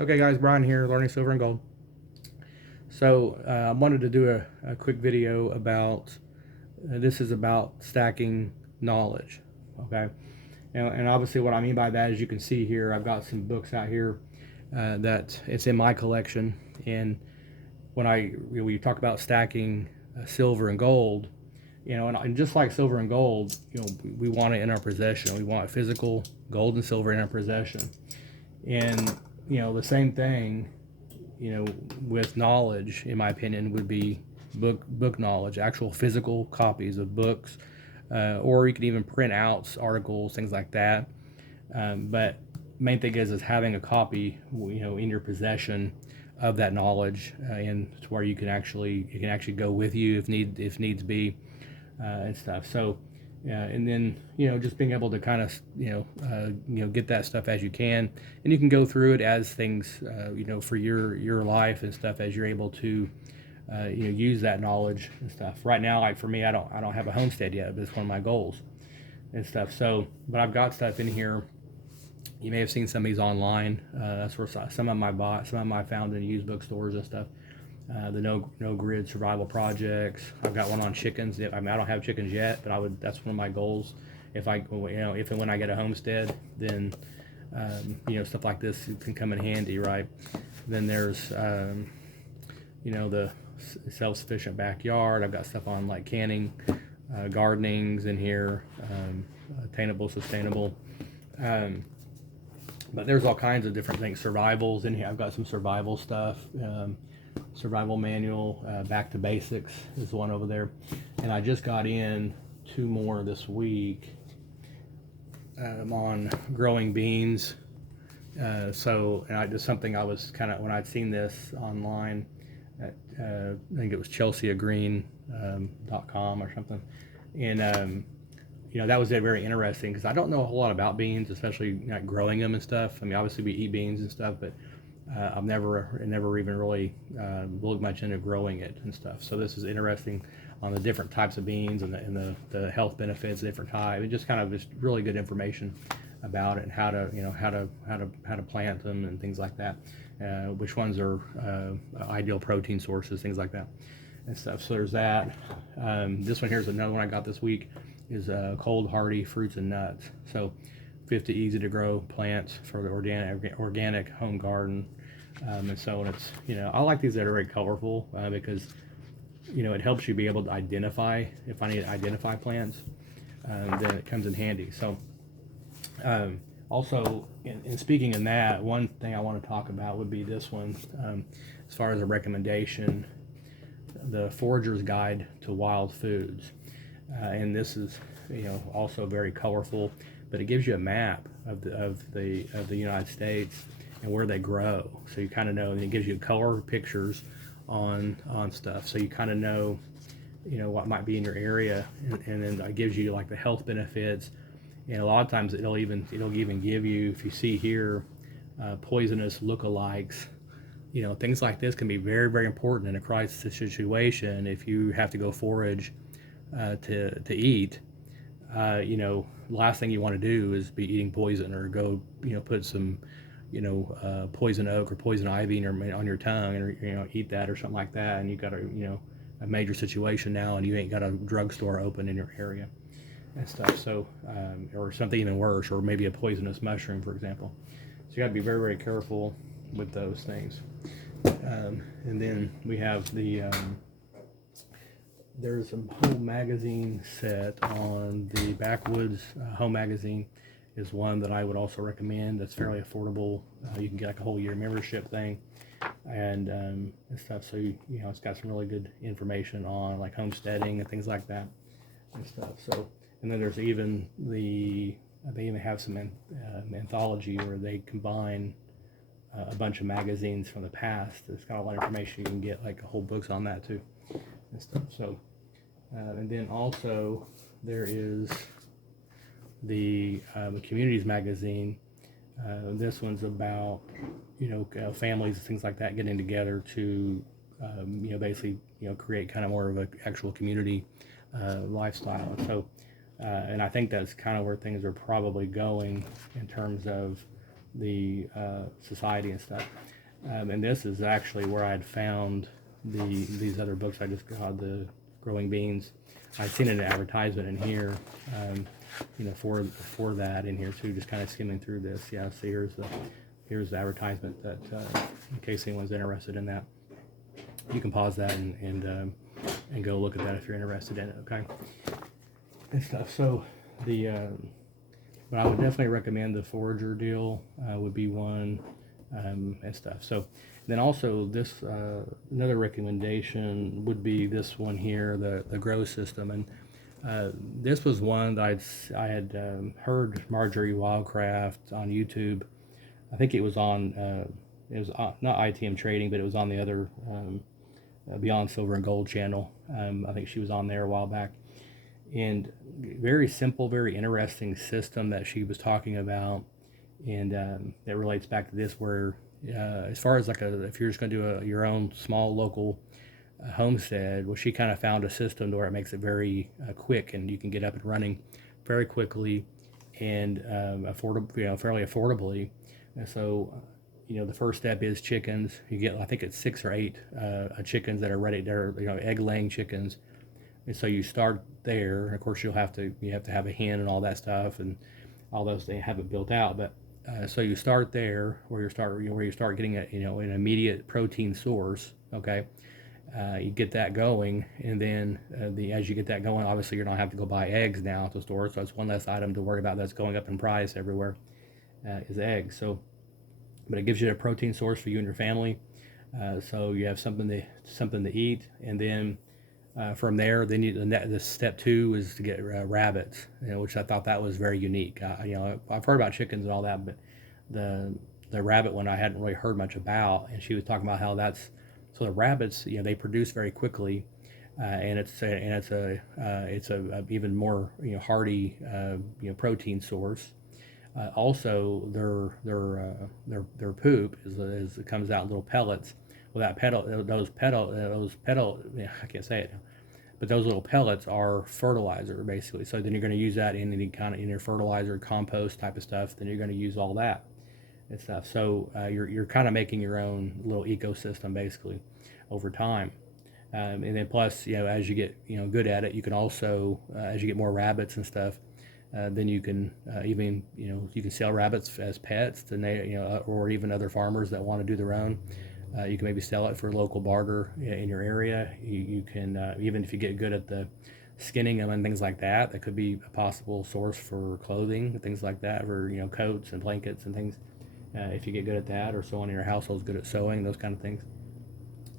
Okay, guys, Brian here, Learning Silver and Gold. So, I wanted to do a quick video about this is about stacking knowledge. Okay, and obviously, what I mean by that is you can see here, I've got some books out here that it's in my collection. And when you talk about stacking silver and gold, and just like silver and gold, we want it in our possession. We want physical gold and silver in our possession. And the same thing, with knowledge, in my opinion, would be book knowledge, actual physical copies of books, or you can even print out articles, things like that. But main thing is having a copy, in your possession of that knowledge, and to where it can actually go with you if needs be, and stuff. So, and then just being able to kind of get that stuff as you can, and you can go through it as things for your life and stuff as you're able to use that knowledge and stuff. Right now, like for me, I don't have a homestead yet, but it's one of my goals and stuff. So, but I've got stuff in here. You may have seen some of these online. That's where some of my bought, some of my found in used bookstores and stuff. The no grid survival projects. I've got one on chickens. I mean, I don't have chickens yet, but that's one of my goals. If if and when I get a homestead, then stuff like this can come in handy, right? Then there's the self-sufficient backyard. I've got stuff on like canning, gardenings in here, attainable, sustainable. But there's all kinds of different things. Survivals in here. I've got some survival stuff. Survival manual, back to basics is one over there. And I just got in 2 more this week on growing beans. And just something I was kind of, when I'd seen this online at, I think it was chelseagreen.com or something. And, that was very interesting because I don't know a whole lot about beans, especially growing them and stuff. I mean, obviously we eat beans and stuff, but I've never even really looked much into growing it and stuff. So this is interesting on the different types of beans and the health benefits, different types. It just kind of just really good information about it and how to plant them and things like that. Which ones are ideal protein sources, things like that and stuff. So there's that. This one here is another one I got this week. Is cold hardy fruits and nuts. So 50 easy to grow plants for the organic home garden. And so it's, I like these that are very colorful because, it helps you be able to identify, if I need to identify plants, then it comes in handy. So also, in speaking in that, one thing I want to talk about would be this one, as far as a recommendation, the Forager's Guide to Wild Foods. And this is, also very colorful, but it gives you a map of the United States and where they grow. So you kind of know, and it gives you color pictures on stuff. So you kind of know, what might be in your area, and then it gives you like the health benefits. And a lot of times it'll even give you, if you see here, poisonous lookalikes. Things like this can be very, very important in a crisis situation. If you have to go forage to eat, last thing you want to do is be eating poison or go, put some, poison oak or poison ivy on your tongue and, eat that or something like that. And you got a major situation now and you ain't got a drugstore open in your area and stuff. So, or something even worse, or maybe a poisonous mushroom, for example. So you got to be very, very careful with those things. And then we have there's a whole magazine set on the Backwoods Home Magazine is one that I would also recommend. That's fairly affordable. You can get like a whole year membership thing and stuff. So it's got some really good information on like homesteading and things like that and stuff. So, and then there's even they even have some anthology where they combine a bunch of magazines from the past. There's got a lot of information you can get, like whole books on that too and stuff. So and then also there is the Communities magazine. This one's about families and things like that getting together to basically create kind of more of an actual community lifestyle. So and I think that's kind of where things are probably going in terms of the society and stuff. And this is actually where I had found these other books I just got, the Growing Beans. I'd seen an advertisement in here, for that in here too. Just kind of skimming through this. Yeah, so here's the advertisement that in case anyone's interested in that, you can pause that and go look at that if you're interested in it. Okay, and stuff. So but I would definitely recommend the Forager deal would be one, and stuff. So then also this another recommendation would be this one here, the Grow System, and this was one that I had heard Marjorie Wildcraft on YouTube. I think it was on not ITM Trading, but it was on the other Beyond Silver and Gold channel. I think she was on there a while back. And very simple, very interesting system that she was talking about, and that relates back to this, where as far as like if you're just going to do your own small local homestead, well, she kind of found a system where it makes it very quick, and you can get up and running very quickly and affordable, fairly affordably. And so, the first step is chickens. You get, I think it's 6 or 8 chickens that are ready. They're egg laying chickens. And so you start there, and of course you have to have a hen and all that stuff, and all those they have it built out. But so you start there, where you start getting an immediate protein source. Okay, you get that going, and then as you get that going, obviously you're not have to go buy eggs now at the store, so it's one less item to worry about that's going up in price everywhere, is eggs. So, but it gives you a protein source for you and your family. So you have something to eat, and then. From there, then the step 2 is to get rabbits, which I thought that was very unique. I've heard about chickens and all that, but the rabbit one I hadn't really heard much about. And she was talking about how so the rabbits, they produce very quickly, and it's a even more hardy protein source. Also, their poop it comes out in little pellets. Well, those I can't say it, but those little pellets are fertilizer basically. So then you're going to use that in any kind of in your fertilizer, compost type of stuff. Then you're going to use all that and stuff. So you're kind of making your own little ecosystem basically over time. And then plus, as you get good at it, you can also as you get more rabbits and stuff, then you can even you can sell rabbits as pets, and or even other farmers that want to do their own. You can maybe sell it for local barter in your area. You can, even if you get good at the skinning them and things like that, that could be a possible source for clothing, things like that, for coats and blankets and things. If you get good at that, or someone in your household is good at sewing, those kind of things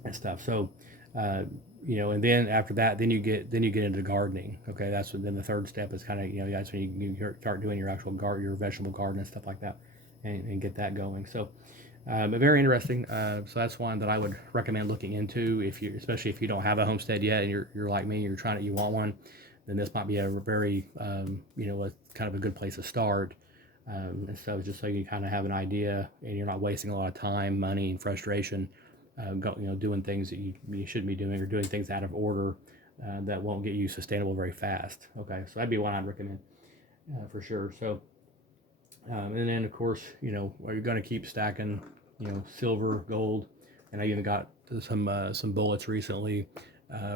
and stuff. So, and then after that, then you get into gardening. Okay, then the third step is kind of that's when you start doing your actual your vegetable garden and stuff like that, and get that going. So. But very interesting. So that's one that I would recommend looking into especially if you don't have a homestead yet, and you're like me, you want one, then this might be a very a kind of a good place to start. And so just so you kind of have an idea, and you're not wasting a lot of time, money, and frustration, doing things that you shouldn't be doing, or doing things out of order that won't get you sustainable very fast. Okay, so that'd be one I'd recommend for sure. So. And then of course, you're going to keep stacking, silver, gold, and I even got some bullets recently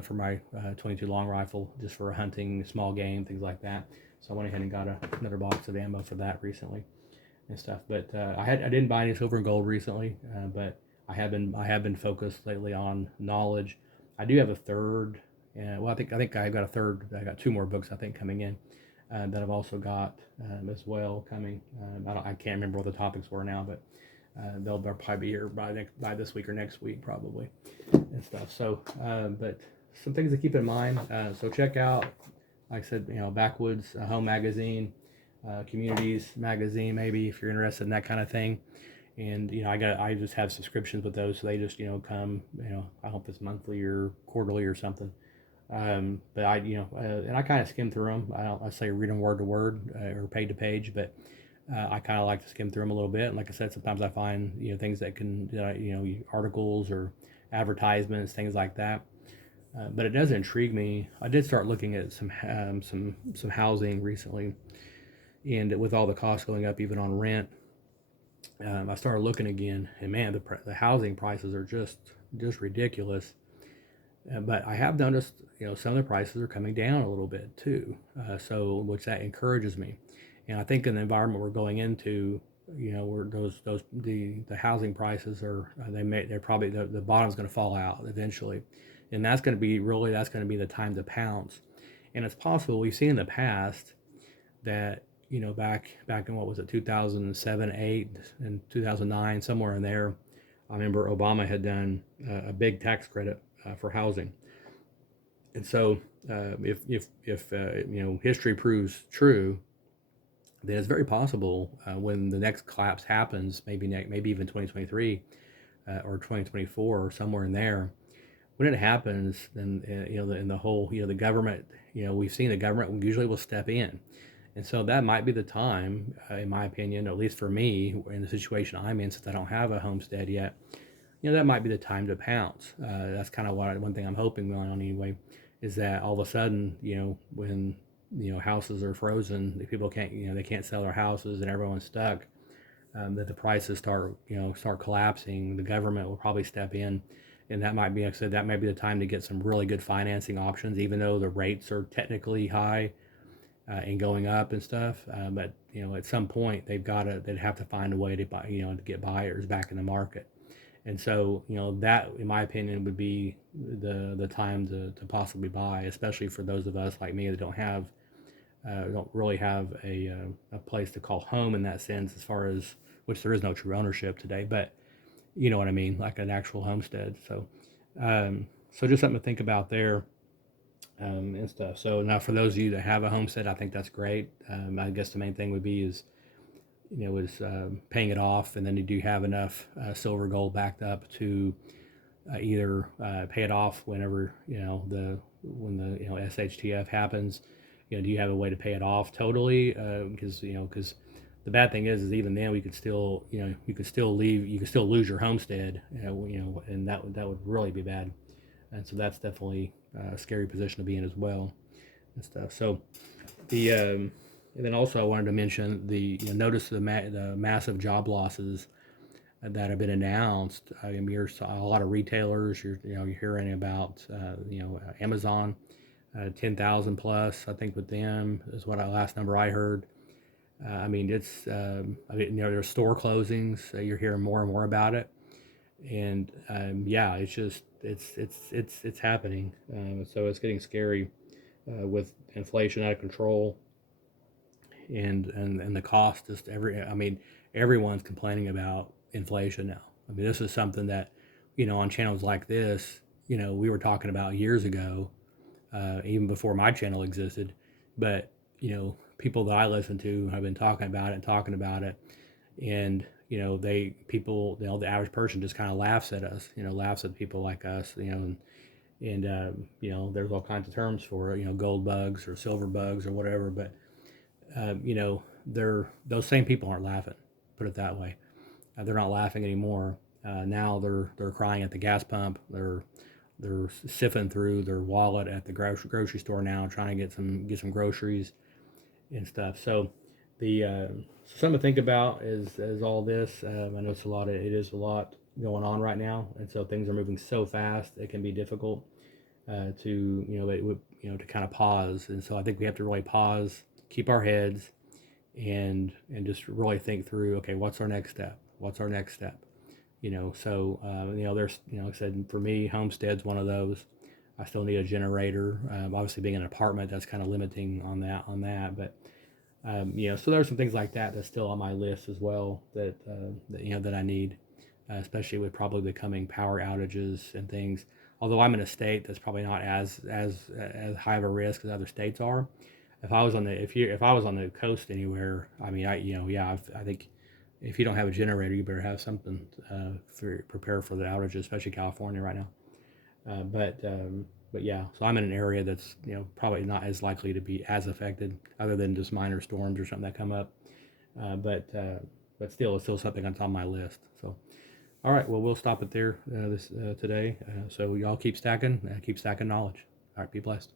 for my 22 long rifle, just for hunting small game, things like that. So I went ahead and got another box of ammo for that recently and stuff. But I didn't buy any silver and gold recently, but I have been focused lately on knowledge. I do have a third. Well, I think I got a third. I got 2 more books I think coming in. That I've also got as well coming. I can't remember what the topics were now, but they'll probably be here by this week or next week probably and stuff. So, but some things to keep in mind. So check out, like I said, Backwoods Home Magazine, Communities Magazine, maybe if you're interested in that kind of thing. And I just have subscriptions with those, so they just come. I hope it's monthly or quarterly or something. But and I kind of skim through them. I say read them word to word or page to page, but I kind of like to skim through them a little bit. And like I said, sometimes I find things that can articles or advertisements, things like that. But it does intrigue me. I did start looking at some housing recently, and with all the costs going up, even on rent, I started looking again, and man, the housing prices are just ridiculous. But I have noticed, some of the prices are coming down a little bit too. So which that encourages me, and I think in the environment we're going into, where the housing prices are, they're probably the bottom's going to fall out eventually, and that's going to be the time to pounce. And it's possible we've seen in the past that, back in, what was it, 2007, 8, and 2009, somewhere in there. I remember Obama had done a big tax credit for housing, and so if history proves true, then it's very possible when the next collapse happens, maybe even 2023 or 2024 or somewhere in there. When it happens, then in the whole, the government, we've seen the government usually will step in, and so that might be the time, in my opinion, at least for me, in the situation I'm in, since I don't have a homestead yet. That might be the time to pounce. That's kind of one thing I'm hoping on anyway, is that all of a sudden, when houses are frozen, people can't, they can't sell their houses, and everyone's stuck. That the prices start collapsing. The government will probably step in, and that might be, like I said, that might be the time to get some really good financing options, even though the rates are technically high and going up and stuff. But at some point they'd have to find a way to buy, to get buyers back in the market. And so, that, in my opinion, would be the time to possibly buy, especially for those of us like me that don't really have a place to call home in that sense, as far as, which there is no true ownership today, but you know what I mean, like an actual homestead. So just something to think about there, and stuff. So now, for those of you that have a homestead, I think that's great. I guess the main thing would be is paying it off, and then you do have enough silver gold backed up to either pay it off whenever when the SHTF happens. Do you have a way to pay it off totally? Because the bad thing is even then we could still you could still lose your homestead, and that would really be bad. And so that's definitely a scary position to be in as well, and stuff. So and then also I wanted to mention notice the massive job losses that have been announced. I mean, there's a lot of retailers. You're hearing about Amazon, 10,000 plus. I think with them is what last number I heard. I mean, it's there's store closings. You're hearing more and more about it, and yeah, it's just it's happening. So it's getting scary with inflation out of control, and the cost is everyone's complaining about inflation now. I mean, this is something that on channels like this, we were talking about years ago, even before my channel existed. But people that I listen to have been talking about it, and the average person just kind of laughs at us, laughs at people like us, and there's all kinds of terms for it, gold bugs or silver bugs or whatever. But those same people aren't laughing. Put it that way. They're not laughing anymore. Now they're crying at the gas pump. They're sifting through their wallet at the grocery store now, trying to get some groceries and stuff. So something to think about is all this. I know it is a lot going on right now, and so things are moving so fast it can be difficult to kind of pause. And so I think we have to really pause, keep our heads, and just really think through, okay, what's our next step? So there's like I said, for me, homestead's one of those. I still need a generator. Obviously, being in an apartment, that's kind of limiting on that. But so there's some things like that that's still on my list as well that I need, especially with probably the coming power outages and things. Although I'm in a state that's probably not as high of a risk as other states are. If I was on the coast anywhere, I mean, I think if you don't have a generator, you better have something prepare for the outages, especially California right now. But yeah, so I'm in an area that's probably not as likely to be as affected, other than just minor storms or something that come up. But still, it's still something that's on my list. So, all right, well, we'll stop it there today. So y'all keep stacking knowledge. All right, be blessed.